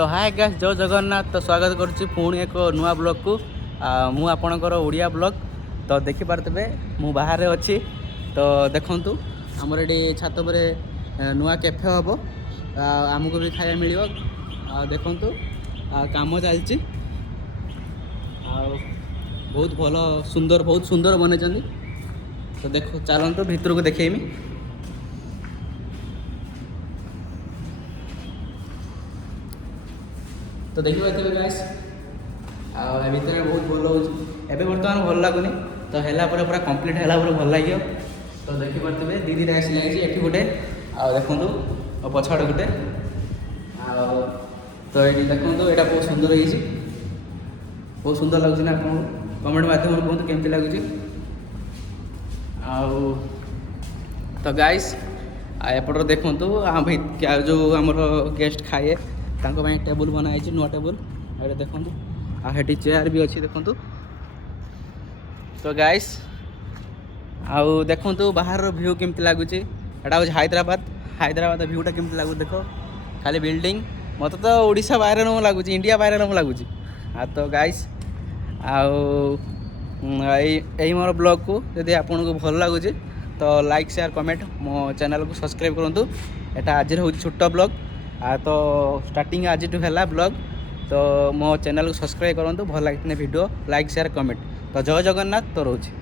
तो hi guys जय जगन्नाथ। तो स्वागत करुच्ची पुणी एक नुआ ब्लॉग को मु आपणकर ओडिया ब्लॉग। तो देखि पारते मु बाहर अच्छी। तो देखंतु हमर एडी छात पर नुआ कैफे हम आमको भी खाया मिल देखंतु काम चलती बहुत भल सुंदर बहुत सुंदर बने। तो देखो चलतु भितर को देखेमी। तो देखिए गाइस भितर बहुत भल हो बर्तमान भल लगुनि। तो है पूरा कंप्लीट है भल लगे। तो देखिपे दीदी राइस लगी ये गोटे देखु पछाड़ गोटे तो ये देखो यहाँ बहुत सुंदर हो बहुत सुंदर लगुच ना आपको कमेंट मध्यम कहते केमती लगुच। तो गाइस एपटर देखु जो आमर गेस्ट खाए टेबुल बनाई नुआ टेबुल ये देखो आठी चेयर भी अच्छी देखु। तो गाइस आउ देखु बाहर व्यू केमती लगुच। एटा हूँ हैदराबाद व्यूटा केमती लगुच देख खाली बिल्डिंग मत तो ओडिशा बाहर न लगुच इंडिया बाहर न लगुच। तो गाइस यही मोर ब्लॉग को यदि आपन को भल लगुच तो लाइक शेयर कमेंट मो चैनल को सब्सक्राइब करूँ। एटा आज हूँ छोट ब्लॉग तो स्टार्टिंग आज है ब्लॉग। तो मो चैनल को सब्सक्राइब करूँ भल लगे वीडियो लाइक शेयर कमेंट। तो जय जगन्नाथ तो रोचे।